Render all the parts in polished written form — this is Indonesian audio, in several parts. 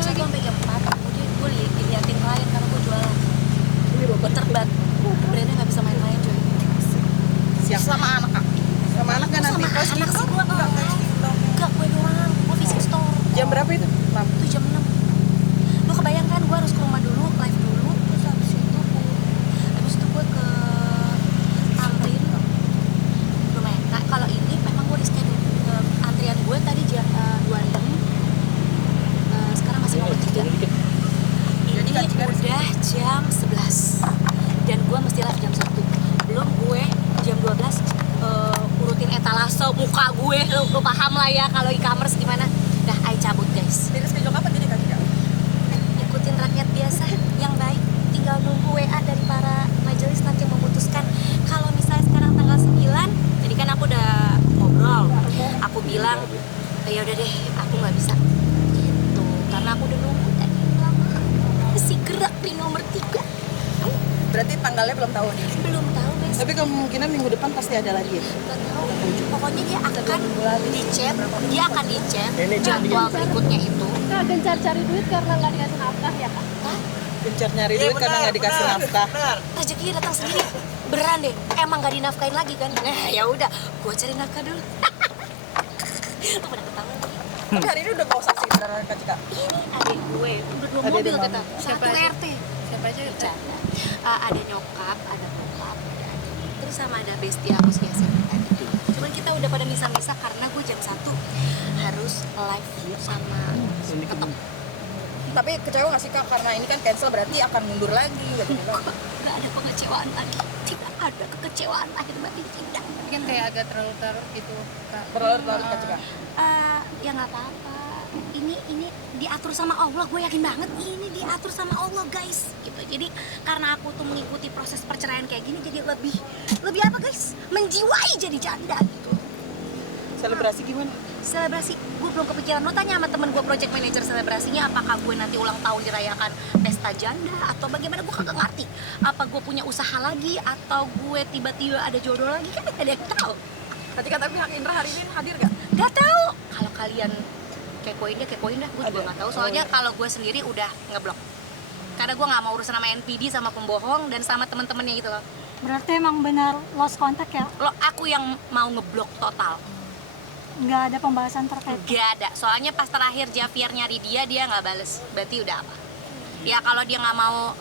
jam 1 sampai jam 4 gue diliatin klien karena gue jualan. Gue terbat, brandnya nggak bisa main-main coy. Siap sama anak kak. Sama anak kan nanti pas anak sih gue enggak, gue doang, gue fisik store. Jam berapa itu? Itu jam 6. Lu kebayang kan gue harus ke rumah dulu, live dulu, terus habis itu gue ke Tamrin. Lumayan. Nah kalau ini memang gue reschedule. Antrian gue tadi jam 26. Sekarang masih nomor 3. Ini udah jam 11 dan gue mesti live jam 1. Belum gue jam 12 urutin etalase muka gue, lu paham lah ya kalau e-commerce gimana. Dah, ayo cabut guys. Jadi schedule kapan jadi kak? Ikutin rakyat biasa yang baik, tinggal nunggu WA dari para majelis nanti yang memutuskan. Kalau misalnya sekarang tanggal 9, tadi kan aku udah ngobrol, aku bilang ya udah deh, aku nggak bisa gitu karena aku udah nunggu tadi lama, masih gerak di nomor 3. Berarti tanggalnya belum tahu nih. Belum tahu guys. Tapi kemungkinan minggu depan pasti ada lagi ya? Gak tahu. Pokoknya dia akan dicek jadwal berikutnya itu. Kak, gencar cari duit karena nggak dikasih nafkah ya kak? Gencar nyari duit karena nggak dikasih nafkah. Rezeki datang sendiri. Beneran deh. Emang gak dinafkain lagi kan? Nah ya udah, gue cari nafkah dulu. Lu pada ketawa lagi. Tapi hari ini udah mau saksi beneran kak Cika. Ini adik gue, udah 2 Ada mobil demam. kita. Siapa Satu aja? RT. Siapa aja? Bercanda. Ada nyokap, ada bokap, ada adik. Terus sama ada bestie aku sih tadi. Cuman kita udah pada misa-misa karena gue jam 1 harus live sama ketok. Tapi kecewa nggak sih kak? Karena ini kan cancel berarti akan mundur lagi. Gitu. Gak ada pengecewaan lagi. Tidak ada kekecewaan lagi, berarti tidak. Mungkin kayak agak terlalu taruh gitu kak. Berlarut-larut kak Cika. Ya nggak apa-apa. Ini diatur sama Allah, gue yakin banget ini diatur sama Allah guys gitu. Jadi karena aku tuh mengikuti proses perceraian kayak gini, jadi lebih apa guys, menjiwai jadi janda gitu. Selebrasi gimana? Selebrasi, gue belum kepikiran. Lo tanya sama temen gue project manager selebrasinya, apakah gue nanti ulang tahun dirayakan pesta janda atau bagaimana, gue kagak ngerti. Apa gue punya usaha lagi atau gue tiba-tiba ada jodoh lagi, kan gak ada yang tahu. Tadi kata Hak Indra hari ini hadir gak? Gak tahu. Kalau kalian kepoin dah, gue juga nggak tahu. Soalnya kalau gue sendiri udah ngeblok, karena gue nggak mau urusan sama NPD, sama pembohong dan sama temen-temennya gitu loh. Berarti emang benar lost contact ya? Lo, aku yang mau ngeblok total. Nggak ada pembahasan terkait? Gak ada. Soalnya pas terakhir Javier nyari dia nggak bales. Berarti udah apa? Ya kalau dia nggak mau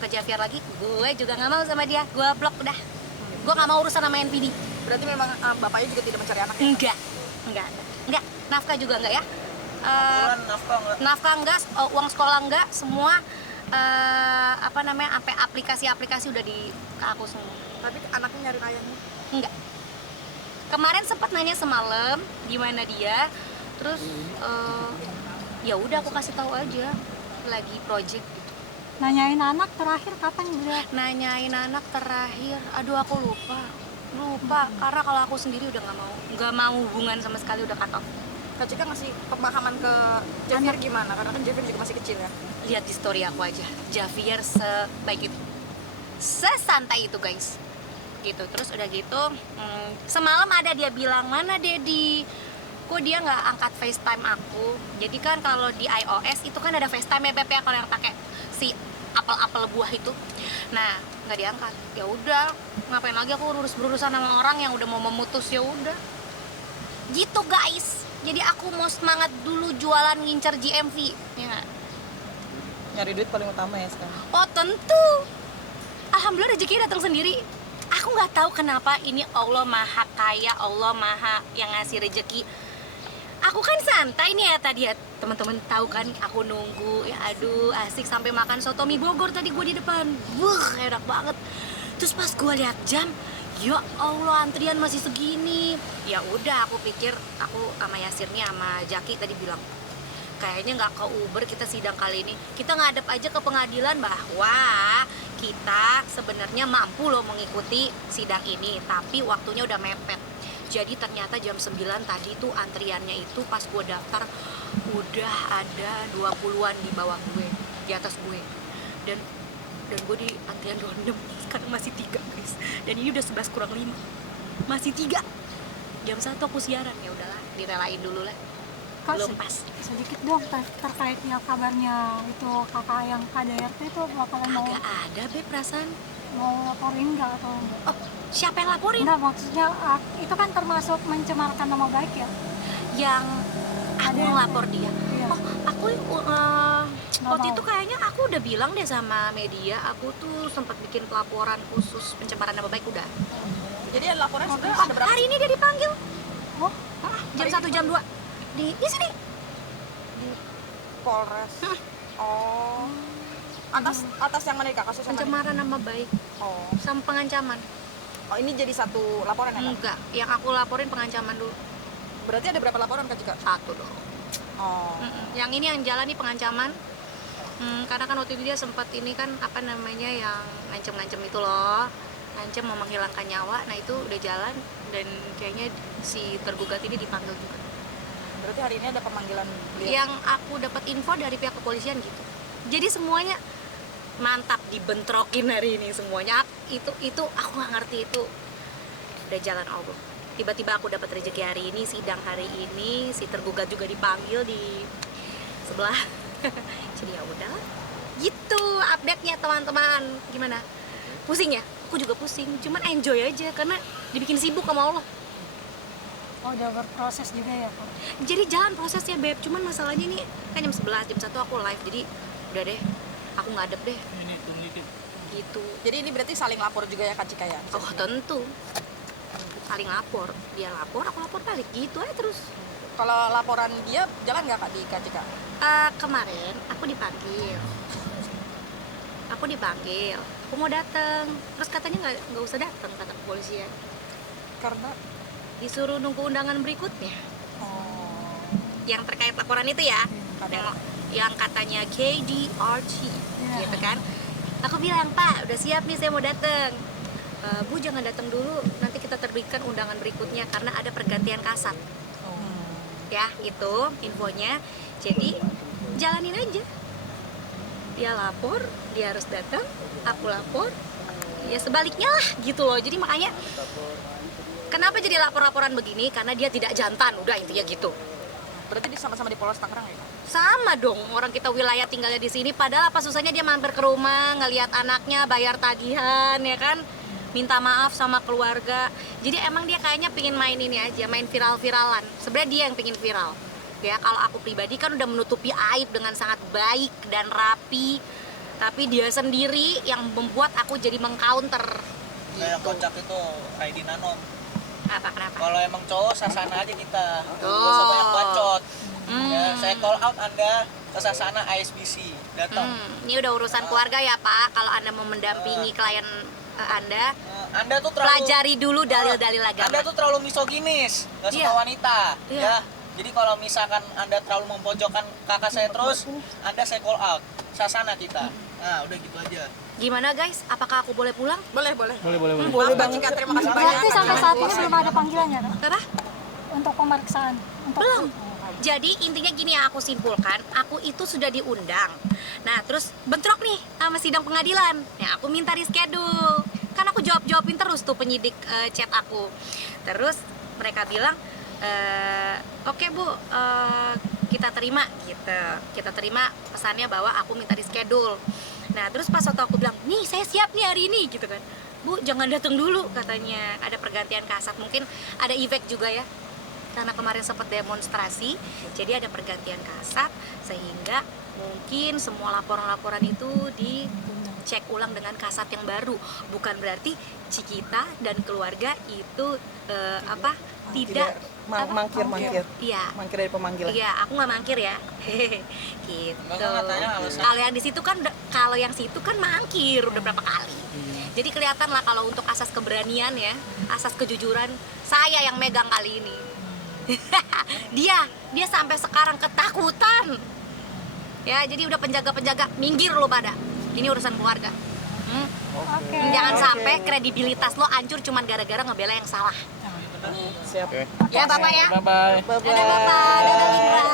ke Javier lagi, gue juga nggak mau sama dia. Gue blok udah. Gue nggak mau urusan sama NPD. Berarti memang bapaknya juga tidak mencari anak ya? Enggak. Nafkah juga enggak ya? Nafkah enggak, uang sekolah enggak, semua sampai aplikasi-aplikasi udah di ke aku semua. Tapi anaknya nyari ayahnya? Enggak. Kemarin sempat nanya semalam gimana dia, terus ya udah aku kasih tahu aja lagi project gitu. Nanyain anak terakhir kapan dia? Nanyain anak terakhir, aduh aku lupa karena kalau aku sendiri udah nggak mau hubungan sama sekali, udah cut off. Kak Cika ngasih pemahaman ke Javier gimana? Karena kan Javier juga masih kecil ya. Lihat di story aku aja, Javier sebaik itu, sesantai itu guys gitu. Terus udah gitu semalam ada dia bilang, mana Dedi, kok dia nggak angkat FaceTime aku. Jadi kan kalau di iOS itu kan ada FaceTime ya Beb ya, kalau yang pakai si apel buah itu. Nah nggak diangkat. Ya udah, ngapain lagi aku berurusan sama orang yang udah mau memutus, ya udah gitu guys. Jadi aku mau semangat dulu jualan, ngincer GMV ya gak? Nyari duit paling utama ya sekarang. Oh tentu. Alhamdulillah rezeki datang sendiri. Aku nggak tahu kenapa ini Allah maha kaya, Allah maha yang ngasih rezeki. Aku kan santai nih ya tadi ya, teman-teman tahu kan aku nunggu ya, aduh asik sampai makan soto mie Bogor tadi gue di depan. Enak banget. Terus pas gue lihat jam, ya Allah antrian masih segini. Ya udah aku pikir, aku sama Yasir nih sama Jaki tadi bilang, kayaknya nggak ke Uber kita sidang kali ini, kita ngadep aja ke pengadilan bahwa kita sebenarnya mampu loh mengikuti sidang ini, tapi waktunya udah mepet. Jadi ternyata jam 9 tadi tuh antriannya itu pas gue daftar udah ada 20-an di bawah gue, di atas gue. Dan gue di antrian 26, sekarang masih 3 guys. Dan ini udah 11 kurang 5, masih 3. Jam 1 aku siaran, ya udahlah direlain dulu lah. Kak, belum pas. sedikit dong terkait ya kabarnya itu kakak yang KDRT itu bakalan Agak ada Beb perasaan. mau laporin nggak atau enggak? Oh, siapa yang laporin? Enggak, maksudnya itu kan termasuk mencemarkan nama baik ya. Yang aku Ada. ngelapor dia. Iya. Oh, aku waktu mau. itu kayaknya aku udah bilang deh sama media, aku tuh sempat bikin pelaporan khusus pencemaran nama baik udah. Jadi yang laporan sudah Oh, ada berapa? hari ini dia dipanggil. Oh, Jam 1 jam 2 di sini. Di Polres. Oh. Atas yang mana Kak? Kasus yang mana? Pencemaran nama baik Oh. sama pengancaman. Oh, ini jadi satu laporan ya Kak? Enggak, yang aku laporin pengancaman dulu. Berarti ada berapa laporan Kak Cika? 1 dong. Oh. Yang ini yang jalan nih pengancaman. Karena kan waktu itu dia sempat ini kan apa namanya yang ngancem-ngancem itu loh, ngancem mau menghilangkan nyawa. Nah itu udah jalan dan kayaknya si tergugat ini dipanggil juga. Berarti hari ini ada pemanggilan beliau. Yang aku dapat info dari pihak kepolisian gitu. Jadi semuanya mantap dibentrokin hari ini semuanya. Itu aku nggak ngerti itu udah jalan Allah. Tiba-tiba aku dapat rezeki hari ini, sidang hari ini, si tergugat juga dipanggil di sebelah. Jadi ya udah gitu update-nya teman-teman. Gimana, pusing ya? Aku juga pusing, cuman enjoy aja karena dibikin sibuk sama Allah. oh udah berproses juga ya Kak. Jadi jalan prosesnya Beb, cuman masalahnya ini kan jam 11, jam 1 aku live, jadi udah deh aku ngadep deh gitu. Jadi ini berarti saling lapor juga ya Kak Cika ya? Oh tentu, saling lapor, dia lapor aku lapor balik gitu aja terus. Kalau laporan dia jalan nggak Kak di Kak Cika? Kemarin aku dipanggil, aku mau datang, terus katanya nggak usah datang kata kepolisian, Karena disuruh nunggu undangan berikutnya oh. yang terkait laporan itu ya, Ada. yang katanya KDRT Iya. gitu kan. Aku bilang, Pak udah siap nih saya mau datang. Bu jangan datang dulu, nanti kita terbitkan undangan berikutnya karena ada pergantian kasat. Ya itu infonya. Jadi jalanin aja, dia lapor dia harus datang, aku lapor ya sebaliknya lah gitu loh. Jadi makanya kenapa jadi lapor-laporan begini, karena dia tidak jantan, udah intinya gitu. Berarti dia sama-sama di Polres Tangerang ya Kak? Sama dong, orang kita wilayah tinggalnya di sini, padahal apa susahnya dia mampir ke rumah ngelihat anaknya, bayar tagihan ya kan, minta maaf sama keluarga. Jadi emang dia kayaknya pingin main ini aja, main viral-viralan. Sebenarnya dia yang pingin viral. Ya kalau aku pribadi kan udah menutupi aib dengan sangat baik dan rapi, tapi dia sendiri yang membuat aku jadi mengcounter. Yang Gitu. kocak itu Raidi Nanom. Kenapa? Kalau emang cowok sasana aja kita, nggak Oh. usah banyak bacot. Hmm. Ya, saya call out Anda ke sasana ISBC, datang. Ini udah urusan keluarga ya Pak. Kalau Anda mau mendampingi klien Anda, Anda tuh terlalu pelajari dulu dalil-dalil agama. Anda tuh terlalu misoginis, nggak suka Iya. wanita. Iya. Ya, jadi kalau misalkan Anda terlalu mempojokkan kakak saya terus, Anda saya call out sasana kita. Nah, udah gitu aja. Gimana guys? Apakah aku boleh pulang? Boleh. Boleh Maaf Kak Cika, terima kasih banyak. Berarti sampai saat ini belum ada panggilannya Kak? Apa? Untuk pemeriksaan untuk Belum. Jadi intinya gini yang aku simpulkan, aku itu sudah diundang. Nah terus bentrok nih sama sidang pengadilan. Ya aku minta reschedule. Kan aku jawabin terus tuh penyidik chat aku. Terus mereka bilang, oke Bu, kita terima gitu. Kita terima pesannya bahwa aku minta reschedule. Nah terus pas waktu aku bilang, nih saya siap nih hari ini gitu kan. Bu jangan datang dulu katanya, ada pergantian kasat, mungkin ada efek juga ya. Karena kemarin sempat demonstrasi, jadi ada pergantian kasat sehingga mungkin semua laporan-laporan itu dicek ulang dengan kasat yang baru. Bukan berarti Cikita dan keluarga itu tidak apa? mangkir Iya. mangkir dari pemanggilan. Iya, aku nggak mangkir ya. Gitu. Enggak, katanya alasan. Kalau yang di situ kan, kalau yang situ kan mangkir udah berapa kali. Jadi kelihatan lah kalau untuk asas keberanian ya, asas kejujuran, saya yang megang kali ini. dia sampai sekarang ketakutan. Ya, jadi udah penjaga-penjaga minggir lo pada. Ini urusan keluarga. Oke. Jangan sampai kredibilitas lo hancur cuman gara-gara ngebela yang salah. Siap. Ya Bapak ya. Bye-bye. Dadah Bapak, dadah Indra.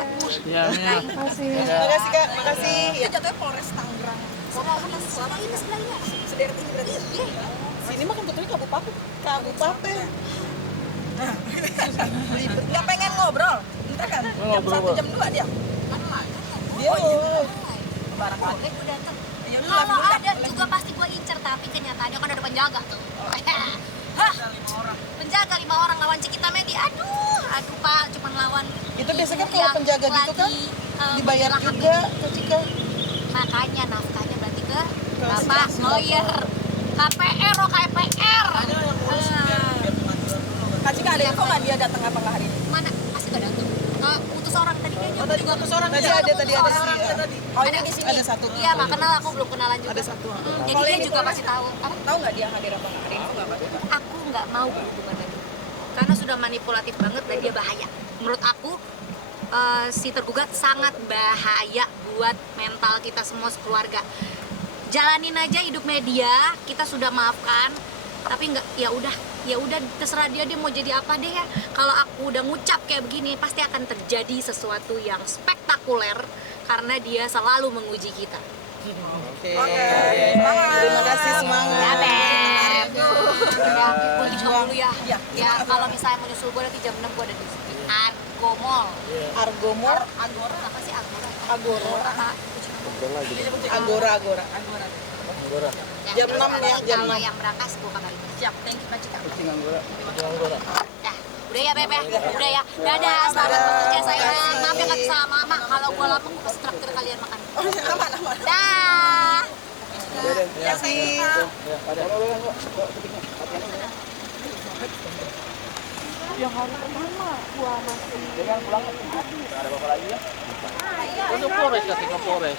Ya, Mia. Makasih. Makasih Kak, makasih. Itu jatuhnya Polres Tangerang. Sebelah ini sebelahnya. Sederet ini berarti. Sini mah kan betulnya kabupaten. Nggak pengen ngobrol. Indra kan? Jam 1, jam 2 dia. Dia barang Oke, gue dateng. Ya lu Kalau live ada juga pasti gue incer, tapi kenyataannya kan ada penjaga tuh. Hah? Penjaga 5 orang lawan Cikita Medi. Aduh Pak, cuma lawan. Itu biasanya kan ibu kalau yang penjaga gitu kan lagi, dibayar mencelakakan juga Medi. ke Cika. Makanya nafkahnya berarti ke Bapak lawyer KPR, KPR. Kak Cika ada info nggak dia datang apa nggak hari ini? Mana? Pasti gak datang. Utus orang tadi kayaknya. Oh, tadi juga utus orang Tadi ya? ada, tadi ada. Orang ada tadi. Oh ini di sini. Ada satu. Iya, nggak kenal, aku belum kenalan juga. Ada satu. Jadi Kalau dia ini juga Polres- masih tahu. Apa? Tahu nggak dia hadir apa nggak? Ada info nggak Kak? Aku nggak mau berhubungan lagi karena sudah manipulatif banget dan dia bahaya. Menurut aku si tergugat sangat bahaya buat mental kita semua sekeluarga. Jalanin aja hidup media, kita sudah maafkan, tapi nggak, ya udah terserah dia mau jadi apa deh ya. Kalau aku udah ngucap kayak begini pasti akan terjadi sesuatu yang spektakuler karena dia selalu menguji kita. Oke. Semangat. Terima kasih semangat. Ya, Beb. Ya, gue Berjuang. dulu ya. Iya. Ya, kalau misalnya mau nyusul gue nanti jam 6 gue ada di Argo Mall. Argomor, Agora apa sih Agora? Agora, Apa? Agora, Agora. Jam 6 ya, jam Kalau 6. yang berangkas gue kabarin. Siap, thank you Kak Cika. Ya, udah ya Beb ya, udah ya. Dadah, selamat bekerja sayang. Maaf ya kata sama mama, kalau gue lama gue pasti traktir kalian makan. Aman, aman. Dah. Terima kasih. Yang hari pertama gua masih. Untuk Polres kasih ke Polres.